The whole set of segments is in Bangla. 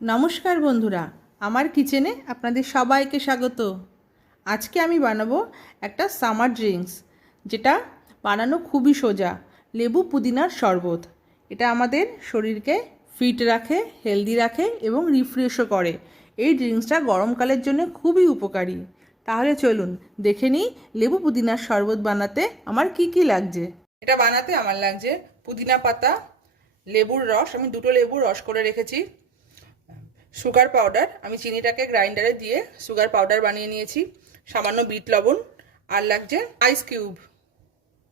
নমস্কার বন্ধুরা, আমার কিচেনে আপনাদের সবাইকে স্বাগত। আজকে আমি বানাবো একটা সামার ড্রিঙ্কস, যেটা বানানো খুবই সোজা, লেবু পুদিনার শরবত। এটা আমাদের শরীরকে ফিট রাখে, হেলদি রাখে এবং রিফ্রেশও করে। এই ড্রিঙ্কসটা গরমকালের জন্য খুবই উপকারী। তাহলে চলুন দেখে নিই লেবু পুদিনার শরবত বানাতে আমার কি লাগছে। এটা বানাতে আমার লাগছে পুদিনা পাতা, লেবুর রস, আমি 2টো লেবুর রস করে রেখেছি, সুগার পাউডার, আমি চিনিটাকে গ্রাইন্ডারে দিয়ে সুগার পাউডার বানিয়ে নিয়েছি, সামান্য বিট লবণ, আর লাগছে আইস কিউব।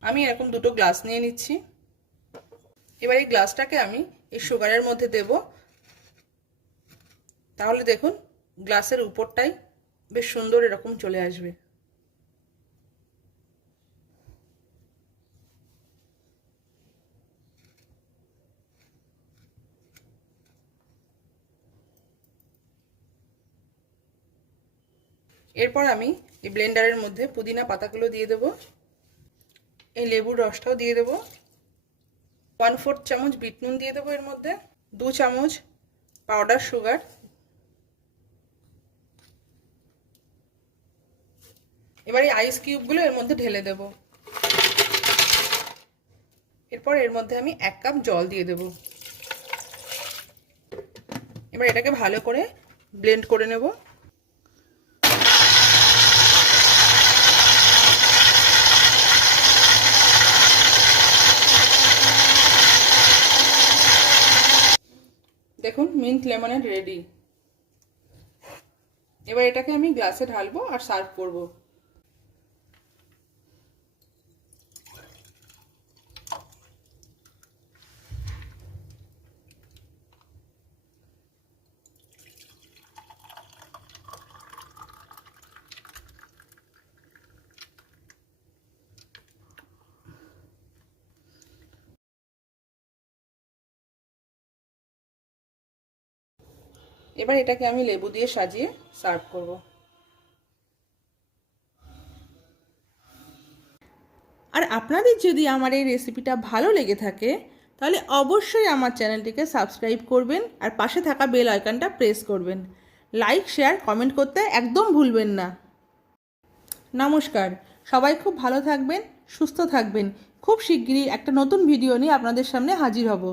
আমি এরকম 2টো গ্লাস নিয়ে নিচ্ছি। এবার এই গ্লাসটাকে আমি এই সুগারের মধ্যে দেব। তাহলে দেখুন গ্লাসের উপরটাই বেশ সুন্দর এরকম চলে আসবে। এরপর আমি এই ব্লেন্ডারের মধ্যে পুদিনা পাতাগুলো দিয়ে দেব, এই লেবুর রসটাও দিয়ে দেব, 1/4 চামচ বিট নুন দিয়ে দেবো, এর মধ্যে 2 চামচ পাউডার সুগার, এবার এই আইস কিউবগুলো এর মধ্যে ঢেলে দেব। এরপর এর মধ্যে আমি 1 কাপ জল দিয়ে দেব। এবার এটাকে ভালো করে ব্লেন্ড করে নেব। দেখুন মিন্ট লেমনেড রেডি। এবার এটাকে আমি গ্লাসে ঢালবো আর সার্ভ করব। এবার এটাকে আমি লেবু দিয়ে সাজিয়ে সার্ভ করব। আর আপনাদের যদি আমার এই রেসিপিটা ভালো লেগে থাকে তাহলে অবশ্যই আমার চ্যানেলটিকে সাবস্ক্রাইব করবেন আর পাশে থাকা বেল আইকনটা প্রেস করবেন। লাইক, শেয়ার, কমেন্ট করতে একদম ভুলবেন না। নমস্কার, সবাই খুব ভালো থাকবেন, সুস্থ থাকবেন। খুব শিগগিরই একটা নতুন ভিডিও নিয়ে আপনাদের সামনে হাজির হব।